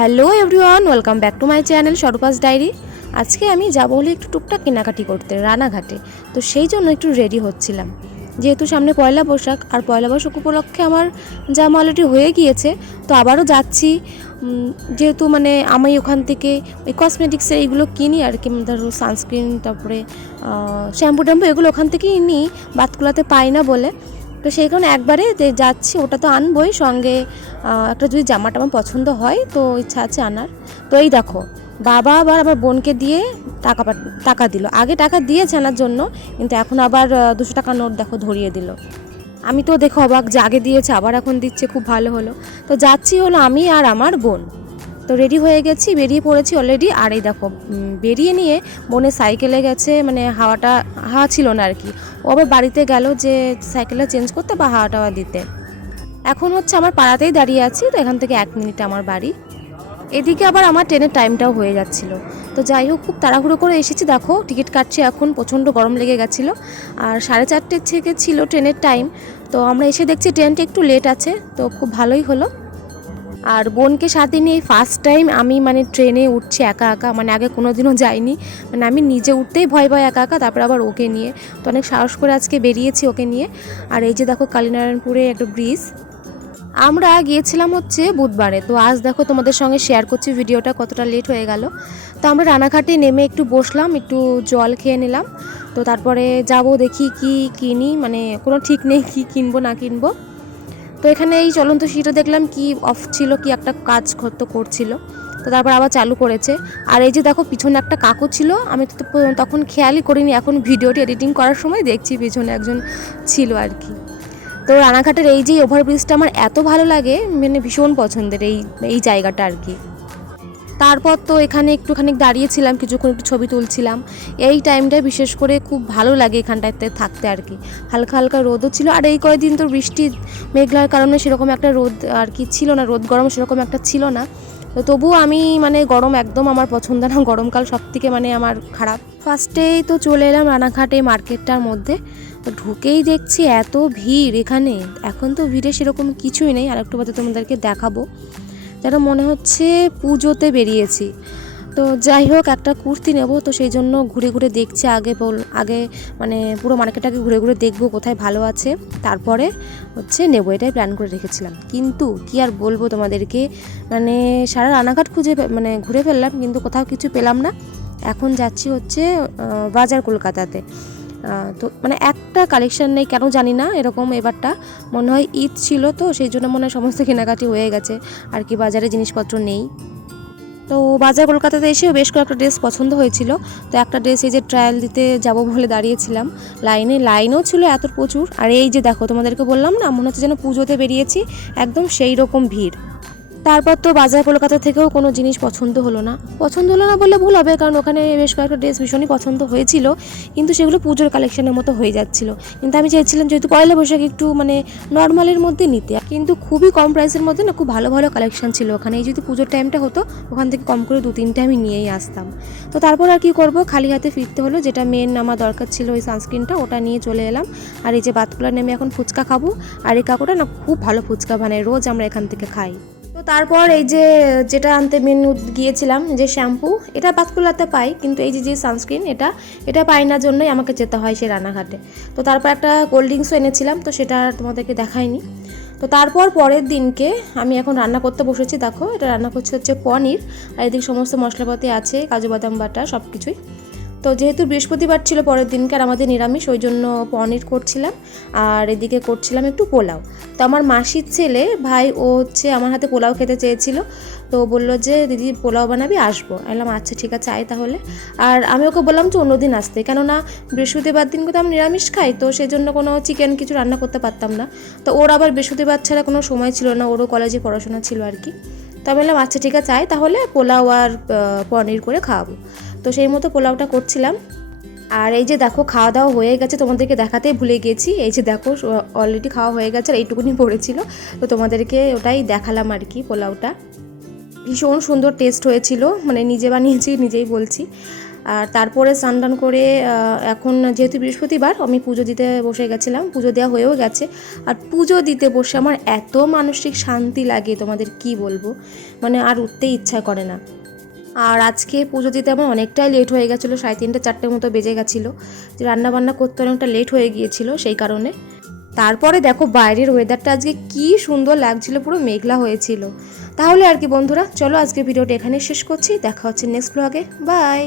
Hello everyone, welcome back to my channel সরুপাস diary. আজকে আমি যাব হলে একটু টুকটাক কেনাকাটি করতে, রানাঘাটে। তো সেই জন্য একটু রেডি হচ্ছিলাম। যেহেতু সামনে পয়লা বৈশাখ, আর পয়লা বৈশাখ উপলক্ষে আমার জামা অলরেডি হয়ে গিয়েছে, তো আবারও যাচ্ছি। যেহেতু মানে আমি ওখান থেকে ওই কসমেটিক্সের এইগুলো কিনি, আর কি, ধরো সানস্ক্রিন তারপরে শ্যাম্পু ট্যাম্পু এগুলো ওখান থেকেই নিই বাতকুলাতে পাই না বলে। তো সেই কারণে একবারে যে যাচ্ছি, ওটা তো আনবই। সঙ্গে একটা যদি জামা টামা পছন্দ হয়, তো ইচ্ছা আছে আনার। তো এই দেখো, বাবা আবার আমার বোনকে দিয়ে টাকা টাকা দিল। আগে টাকা দিয়েছে আনার জন্য, কিন্তু এখন আবার দুশো টাকা নোট দেখো ধরিয়ে দিল। আমি তো দেখো অবাক যে আগে দিয়েছে, আবার এখন দিচ্ছে, খুব ভালো হলো। তো যাচ্ছি হলো আমি আর আমার বোন। তো রেডি হয়ে গেছি, বেরিয়ে পড়েছি অলরেডি আর এই দেখো বেরিয়ে নিয়ে বোনের সাইকেলে গেছে মানে হাওয়াটা, হাওয়া ছিল না আর কি। ও আবার বাড়িতে গেল যে সাইকেলটা চেঞ্জ করতে বা হাওয়া টাওয়া দিতে। এখন হচ্ছে আমার পাড়াতেই দাঁড়িয়ে আছি, তো এখান থেকে এক মিনিট আমার বাড়ি। এদিকে আবার আমার ট্রেনের টাইমটাও হয়ে যাচ্ছিল। তো যাই হোক, খুব তাড়াহুড়ো করে এসেছি। দেখো, টিকিট কাটছি এখন, প্রচণ্ড গরম লেগে গেছিল। আর সাড়ে চারটের থেকে ছিল ট্রেনের টাইম। তো আমরা এসে দেখছি ট্রেনটা একটু লেট আছে, তো খুব ভালোই হলো। আর বোনকে সাথে নিয়ে ফার্স্ট টাইম আমি মানে ট্রেনে উঠছি একা একা মানে আগে কোনো দিনও যাইনি। মানে আমি নিজে উঠতেই ভয় ভয় একা একা, তারপর আবার ওকে নিয়ে। তো অনেক সাহস করে আজকে বেরিয়েছি ওকে নিয়ে। আর এই যে দেখো কালীনারায়ণপুরে একটা ব্রিজ আমরা গিয়েছিলাম হচ্ছে বুধবারে। তো আজ দেখো তোমাদের সঙ্গে শেয়ার করছি, ভিডিওটা কতটা লেট হয়ে গেল। তো আমরা রানাঘাটে নেমে একটু বসলাম, একটু জল খেয়ে নিলাম। তো তারপরে যাব দেখি কি কিনি মানে কোনো ঠিক নেই কি কিনবো না কিনবো। তো এখানে এই চলন্ত সিটে দেখলাম কি অফ ছিল, কি একটা কাজ করতে করছিল। তো তারপর আবার চালু করেছে। আর এই যে দেখো, পিছনে একটা কাকু ছিল, আমি তো তো- তখন খেয়ালই করিনি, এখন ভিডিওটি এডিটিং করার সময় দেখছি পিছনে একজন ছিল আর কি। তো রানাঘাটের এই যে ওভারব্রিজটা আমার এত ভালো লাগে মানে ভীষণ পছন্দের এই এই জায়গাটা আর কি। তারপর তো এখানে একটুখানি দাঁড়িয়েছিলাম, কিছুক্ষণ একটু ছবি তুলছিলাম। এই টাইমটায় বিশেষ করে খুব ভালো লাগে এখানটাতে থাকতে আর কি। হালকা হালকা রোদও ছিল, আর এই কয়েকদিন তো বৃষ্টি, মেঘলার কারণে সেরকম একটা রোদ আর কি ছিল না, রোদ গরম সেরকম একটা ছিল না। তো তবুও আমি মানে গরম একদম আমার পছন্দ না, গরমকাল সব থেকে মানে আমার খারাপ। ফার্স্টেই তো চলে এলাম রানাঘাটে মার্কেটটার মধ্যে। তো ঢুকেই দেখছি এত ভিড় এখানে। এখন তো ভিড়ে সেরকম কিছুই নেই, আর একটু বাদে তোমাদেরকে দেখাবো। যেন মনে হচ্ছে পুজোতে বেরিয়েছি। তো যাই হোক, একটা কুর্তি নেব, তো সেই জন্য ঘুরে ঘুরে দেখছি। আগে বল, আগে মানে পুরো মার্কেটটাকে ঘুরে ঘুরে দেখব কোথায় ভালো আছে। তারপরে হচ্ছে নেব, এটাই প্ল্যান করে রেখেছিলাম। কিন্তু কি আর বলব তোমাদেরকে? মানে সারা রানাঘাট খুঁজে মানে ঘুরে ফেললাম, কিন্তু কোথাও কিছু পেলাম না। এখন যাচ্ছি হচ্ছে বাজার কলকাতাতে। তো মানে একটা কালেকশন নেই, কেন জানি না এরকম এবারটা। মনে হয় ঈদ ছিল তো, সেই জন্য মনে হয় সমস্ত কেনাকাটি হয়ে গেছে, আর কি বাজারে জিনিসপত্র নেই। তো বাজার কলকাতাতে এসেও বেশ কয়েকটা ড্রেস পছন্দ হয়েছিল। তো একটা ড্রেস এই যে ট্রায়াল দিতে যাব বলে দাঁড়িয়েছিলাম। লাইনে লাইনও ছিল এত প্রচুর। আর এই যে দেখো, তোমাদেরকে বললাম না, মনে হচ্ছে যেন পুজোতে বেরিয়েছি, একদম সেই রকম ভিড়। তারপর তো বাজার কলকাতা থেকেও কোনো জিনিস পছন্দ হলো না। পছন্দ হলো না বললে ভুল হবে, কারণ ওখানে বেশ কয়েকটা ড্রেস ভীষণই পছন্দ হয়েছিল, কিন্তু সেগুলো পুজোর কালেকশনের মতো হয়ে যাচ্ছিল। কিন্তু আমি চাইছিলাম যেহেতু পয়লা বৈশাখ একটু মানে নর্মালের মধ্যে নিতে, কিন্তু খুবই কম প্রাইসের মধ্যে না খুব ভালো ভালো কালেকশন ছিল ওখানে। এই যদি পুজোর টাইমটা হতো, ওখান থেকে কম করে দু তিনটে আমি নিয়েই আসতাম। তো তারপর আর কি করব, খালি হাতে ফিরতে হলো, যেটা মেন আমার দরকার ছিল ওই সানস্ক্রিনটা ওটা নিয়ে চলে এলাম। আর এই যে বাতকুলা নেমে এখন ফুচকা খাব, আর এই কাকুটা না খুব ভালো ফুচকা বানায়, রোজ আমরা এখান থেকে খাই। তো তারপর এই যে যেটা আনতে মেন গিয়েছিলাম যে শ্যাম্পু এটা বাতকুলাতে পাই, কিন্তু এই যে যে সানস্ক্রিন এটা এটা পাই না জন্যই আমাকে যেতে হয় সে রানাঘাটে তো তারপর একটা কোল্ড ড্রিঙ্কসও এনেছিলাম, তো সেটা তোমাদেরকে দেখাইনি। তো তারপর পরের দিনকে আমি এখন রান্না করতে বসেছি, দেখো, এটা রান্না করছে হচ্ছে পনির, আর এদিকে সমস্ত মশলাপাতি আছে, কাজু বাদাম বাটা সব কিছুই তো যেহেতু বৃহস্পতিবার ছিল পরের দিনকে আর আমাদের নিরামিষ, ওই জন্য পনির করছিলাম, আর এদিকে করছিলাম একটু পোলাও। তো আমার মাসির ছেলে, ভাই ও হচ্ছে আমার হাতে পোলাও খেতে চেয়েছিল। তো বলল যে, দিদি, পোলাও বানাবি, আসব। বললাম আচ্ছা ঠিক আছে, আয় তাহলে। আর আমি ওকে বললাম যে, অন্যদিন আসতে। কেননা বৃহস্পতিবার দিন তো আমি নিরামিষ খাই, তো সেই জন্য কোনো চিকেন কিছু রান্না করতে পারতাম না। তো ওর আবার বৃহস্পতিবার ছাড়া কোনো সময় ছিল না, ওরও কলেজে পড়াশোনা ছিল আর কি। তো আমি বললাম আচ্ছা ঠিক আছে, আয় তাহলে, পোলাও আর পনির করে খাওয়াবো। তো সেই মতো পোলাওটা করছিলাম। আর এই যে দেখো, খাওয়া দাওয়া হয়ে গেছে, তোমাদেরকে দেখাতেই ভুলে গেছি। এই যে দেখো অলরেডি খাওয়া হয়ে গেছে, আর এইটুকুনি পড়েছিল। তো তোমাদেরকে ওটাই দেখালাম আর কি, পোলাওটা। ভীষণ সুন্দর টেস্ট হয়েছিল মানে নিজে বানিয়েছি, নিজেই বলছি। আর তারপরে স্নান টান করে এখন যেহেতু বৃহস্পতিবার, আমি পুজো দিতে বসে গেছিলাম, পুজো দেওয়া হয়েও গেছে। আর পুজো দিতে বসে আমার এত মানসিক শান্তি লাগে, তোমাদের কি বলব? মানে আর উঠতেই ইচ্ছা করে না। আর আজকে পুজো দিতে আমার অনেকটাই লেট হয়ে গেছিল, সাড়ে তিনটে, চারটের মতো বেজে গেছিল। যে রান্না বান্না করতে অনেকটা লেট হয়ে গিয়েছিল সেই কারণে। তারপরে দেখো বাইরের ওয়েদারটা আজকে কি সুন্দর লাগছিল, পুরো মেঘলা হয়েছিল। তাহলে আর কি বন্ধুরা, চলো আজকে ভিডিওটা এখানে শেষ করছি, দেখা হচ্ছে নেক্সট ব্লগে বাই